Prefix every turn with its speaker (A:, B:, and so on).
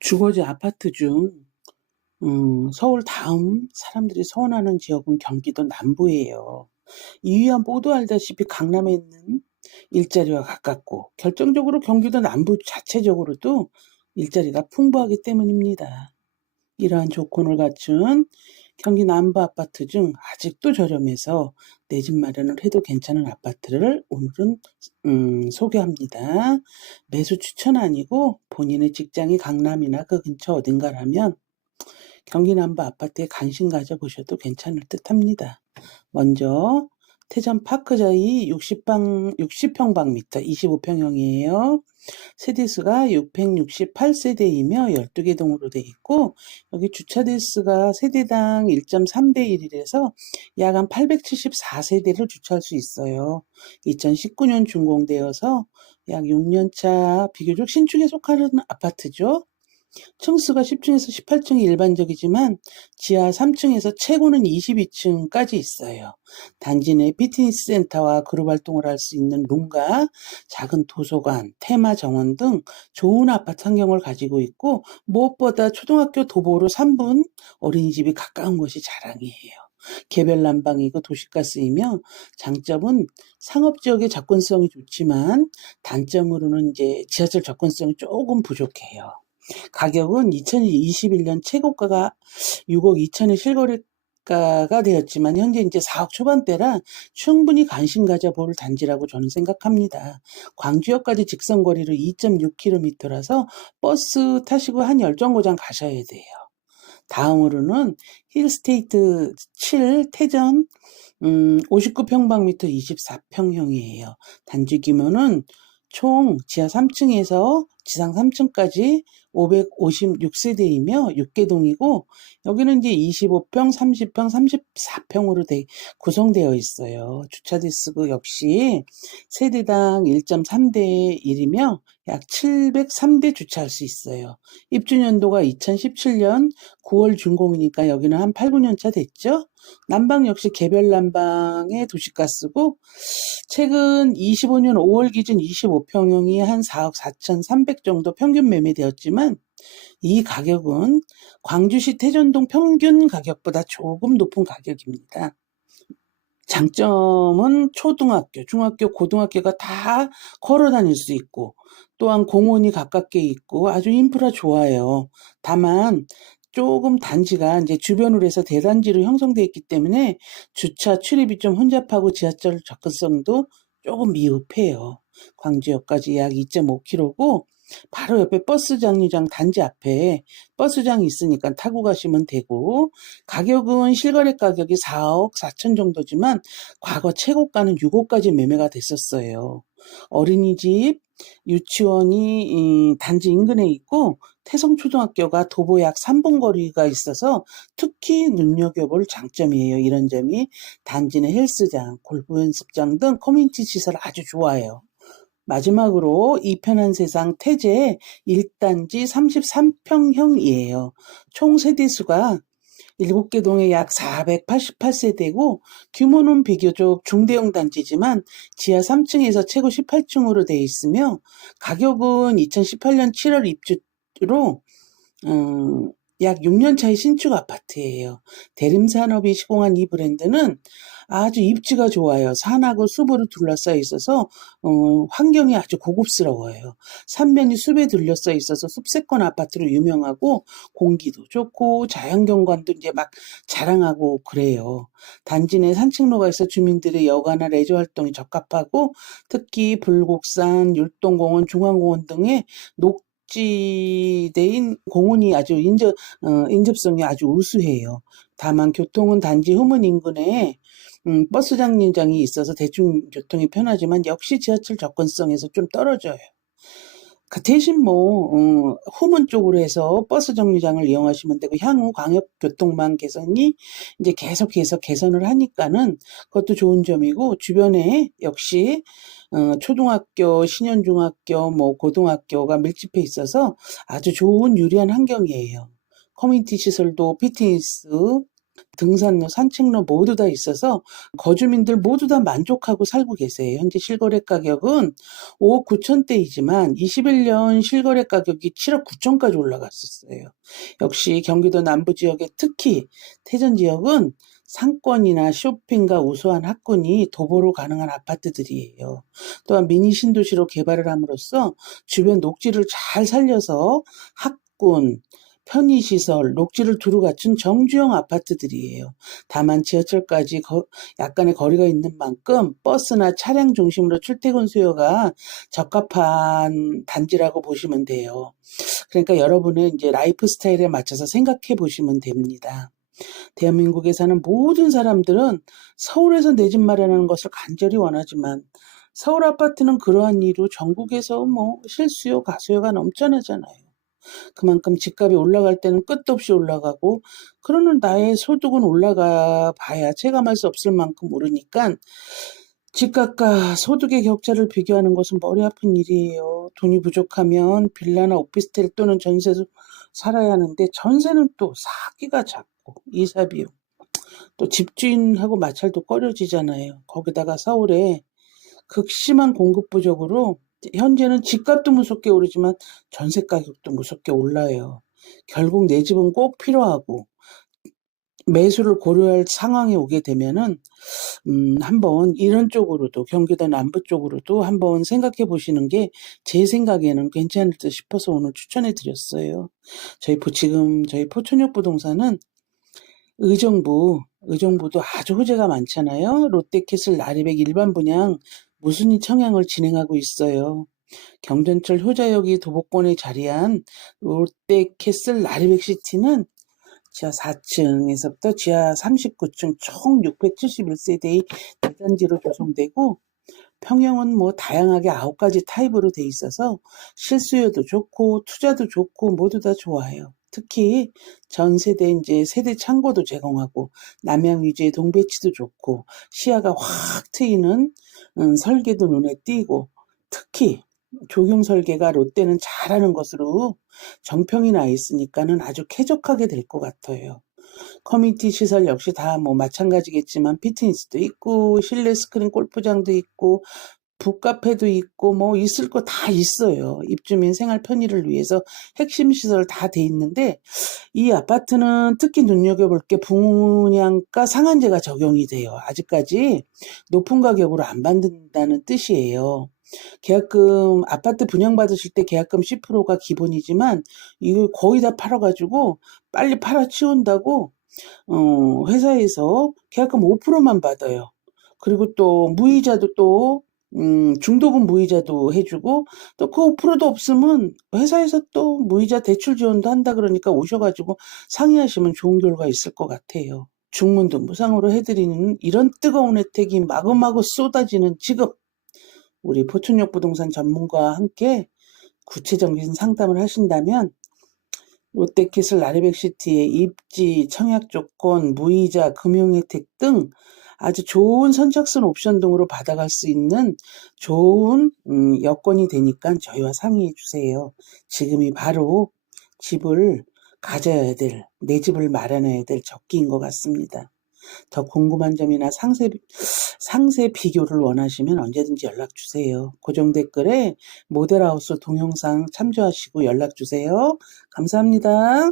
A: 주거지 아파트 중 음, 서울 다음 사람들이 서원하는 지역은 경기도 남부예요. 이위와 모두 알다시피 강남에 있는 일자리와 가깝고 결정적으로 경기도 남부 자체적으로도 일자리가 풍부하기 때문입니다. 이러한 조건을 갖춘 경기 남부 아파트 중 아직도 저렴해서 내 집 마련을 해도 괜찮은 아파트를 오늘은 음, 소개합니다. 매수 추천 아니고 본인의 직장이 강남이나 그 근처 어딘가라면 경기 남부 아파트에 관심 가져보셔도 괜찮을 듯 합니다. 먼저 태전 파크자이 60방, 60평방미터 25평형이에요. 세대수가 668세대이며 12개 동으로 되어 있고 여기 주차 대수가 세대당 1.3대 1이라서 약 한 874세대를 주차할 수 있어요. 2019년 준공되어서 약 6년차 비교적 신축에 속하는 아파트죠. 층수가 10층에서 18층이 일반적이지만 지하 3층에서 최고는 22층까지 있어요. 단지 내 피트니스 센터와 그룹 활동을 할 수 있는 룸과 작은 도서관, 테마 정원 등 좋은 아파트 환경을 가지고 있고 무엇보다 초등학교 도보로 3분 어린이집이 가까운 것이 자랑이에요. 개별 난방이고 도시가스이며 장점은 상업 지역의 접근성이 좋지만 단점으로는 이제 지하철 접근성이 조금 부족해요. 가격은 2021년 최고가가 6억 2천의 실거래가가 되었지만 현재 이제 4억 초반대라 충분히 관심 가져볼 단지라고 저는 생각합니다. 광주역까지 직선거리로 2.6km라서 버스 타시고 한 열정거장 가셔야 돼요. 다음으로는 힐스테이트 7 태전 음, 59평방미터 24평형이에요. 단지 규모는 총 지하 3층에서 지상 3층까지 556세대이며 6개동이고 여기는 이제 25평, 30평, 34평으로 돼, 구성되어 있어요. 주차 대수그 역시 세대당 1.3대 1이며 약 703대 주차할 수 있어요. 입주 연도가 2017년 9월 준공이니까 여기는 한 8, 9년 차 됐죠. 난방 역시 개별 난방의 도시가스고 최근 25년 5월 기준 25평형이 한 4억 4,300 정도 평균 매매되었지만 이 가격은 광주시 태전동 평균 가격보다 조금 높은 가격입니다. 장점은 초등학교, 중학교, 고등학교가 다 걸어 다닐 수 있고 또한 공원이 가깝게 있고 아주 인프라 좋아요. 다만 조금 단지가 이제 주변으로 해서 대단지로 형성되어 있기 때문에 주차 출입이 좀 혼잡하고 지하철 접근성도 조금 미흡해요. 광주역까지 약 2.5km고 바로 옆에 버스 정류장 단지 앞에 버스장이 있으니까 타고 가시면 되고 가격은 실거래 가격이 4억 4천 정도지만 과거 최고가는 6억까지 매매가 됐었어요. 어린이집, 유치원이 단지 인근에 있고 태성초등학교가 도보 약 3분 거리가 있어서 특히 눈여겨볼 장점이에요. 이런 점이 단지 내 헬스장, 골프 연습장 등 커뮤니티 시설 아주 좋아요. 마지막으로 이 편한 세상 태제 1단지 33평형이에요. 총 세대수가 7개 동에 약 488세대고 규모는 비교적 중대형 단지지만 지하 3층에서 최고 18층으로 되어 있으며 가격은 2018년 7월 입주로 음, 약 6년 차의 신축 아파트예요. 대림산업이 시공한 이 브랜드는 아주 입지가 좋아요. 산하고 숲으로 둘러싸여 있어서 어, 환경이 아주 고급스러워요. 삼면이 숲에 둘러싸여 있어서 숲세권 아파트로 유명하고 공기도 좋고 자연경관도 이제 막 자랑하고 그래요. 단지 내 산책로가 있어 주민들의 여가나 레저 활동이 적합하고 특히 불곡산, 율동공원, 중앙공원 등의 녹 지대인 공원이 아주 인접, 어, 인접성이 아주 우수해요. 다만 교통은 단지 후문 인근에 음, 버스 정류장이 있어서 대중 교통이 편하지만 역시 지하철 접근성에서 좀 떨어져요. 그 대신 뭐 어, 후문 쪽으로 해서 버스 정류장을 이용하시면 되고 향후 광역 교통망 개선이 이제 계속해서 개선을 하니까는 그것도 좋은 점이고 주변에 역시 어, 초등학교, 신현중학교, 뭐 고등학교가 밀집해 있어서 아주 좋은 유리한 환경이에요. 커뮤니티 시설도 피트니스, 등산로, 산책로 모두 다 있어서 거주민들 모두 다 만족하고 살고 계세요. 현재 실거래 가격은 5억 9천대이지만 21년 실거래 가격이 7억 9천까지 올라갔었어요. 역시 경기도 남부 지역에 특히 태전 지역은 상권이나 쇼핑과 우수한 학군이 도보로 가능한 아파트들이에요. 또한 미니 신도시로 개발을 함으로써 주변 녹지를 잘 살려서 학군, 편의시설, 녹지를 두루 갖춘 정주형 아파트들이에요. 다만 지하철까지 거- 약간의 거리가 있는 만큼 버스나 차량 중심으로 출퇴근 수요가 적합한 단지라고 보시면 돼요. 그러니까 여러분의 이제 라이프 스타일에 맞춰서 생각해 보시면 됩니다. 대한민국에 사는 모든 사람들은 서울에서 내 집 마련하는 것을 간절히 원하지만 서울 아파트는 그러한 이유로 전국에서 뭐 실수요, 가수요가 넘쳐나잖아요. 그만큼 집값이 올라갈 때는 끝도 없이 올라가고 그러는 나의 소득은 올라가 봐야 체감할 수 없을 만큼 오르니까 집값과 소득의 격차를 비교하는 것은 머리 아픈 일이에요. 돈이 부족하면 빌라나 오피스텔 또는 전세도 살아야 하는데 전세는 또 사기가 작고 이사 비용 또 집주인하고 마찰도 꺼려지잖아요. 거기다가 서울에 극심한 공급 부족으로 현재는 집값도 무섭게 오르지만 전세 가격도 무섭게 올라요. 결국 내 집은 꼭 필요하고 매수를 고려할 상황에 오게 되면은 음, 한번 이런 쪽으로도 경기도 남부 쪽으로도 한번 생각해 보시는 게 제 생각에는 괜찮을 듯 싶어서 오늘 추천해 드렸어요. 저희 포, 지금 저희 포천역 부동산은 의정부, 의정부도 아주 호재가 많잖아요. 롯데캐슬 나리백 일반 분양 무순위 청약을 진행하고 있어요. 경전철 효자역이 도보권에 자리한 롯데캐슬 나리백 시티는 지하 4층에서부터 지하 39층 총 671세대의 대단지로 조성되고 평형은 뭐 다양하게 9가지 타입으로 돼 있어서 실수요도 좋고 투자도 좋고 모두 다 좋아요. 특히 전 세대 이제 세대 창고도 제공하고 남양 위주의 동배치도 좋고 시야가 확 트이는 음, 설계도 눈에 띄고 특히 조경 설계가 롯데는 잘하는 것으로 정평이 나 있으니까는 아주 쾌적하게 될 것 같아요. 커뮤니티 시설 역시 다 뭐 마찬가지겠지만 피트니스도 있고 실내 스크린 골프장도 있고 북카페도 있고 뭐 있을 거 다 있어요. 입주민 생활 편의를 위해서 핵심 시설 다 돼 있는데 이 아파트는 특히 눈여겨볼 게 분양가 상한제가 적용이 돼요. 아직까지 높은 가격으로 안 받는다는 뜻이에요. 계약금 아파트 분양받으실 때 계약금 10%가 기본이지만 이걸 거의 다 팔아가지고 빨리 팔아 치운다고 어, 회사에서 계약금 5%만 받아요. 그리고 또 무이자도 또 음, 중도금 무이자도 해주고 또 그 5%도 없으면 회사에서 또 무이자 대출 지원도 한다 그러니까 오셔가지고 상의하시면 좋은 결과 있을 것 같아요. 중문도 무상으로 해드리는 이런 뜨거운 혜택이 마구마구 쏟아지는 지금 우리 포천역 부동산 전문가와 함께 구체적인 상담을 하신다면 롯데캐슬 나리백시티의 입지, 청약 조건, 무이자, 금융 혜택 등 아주 좋은 선착순 옵션 등으로 받아갈 수 있는 좋은 음, 여건이 되니까 저희와 상의해 주세요. 지금이 바로 집을 가져야 될, 내 집을 마련해야 될 적기인 것 같습니다. 더 궁금한 점이나 상세, 상세 비교를 원하시면 언제든지 연락 주세요. 고정 댓글에 모델하우스 동영상 참조하시고 연락 주세요. 감사합니다.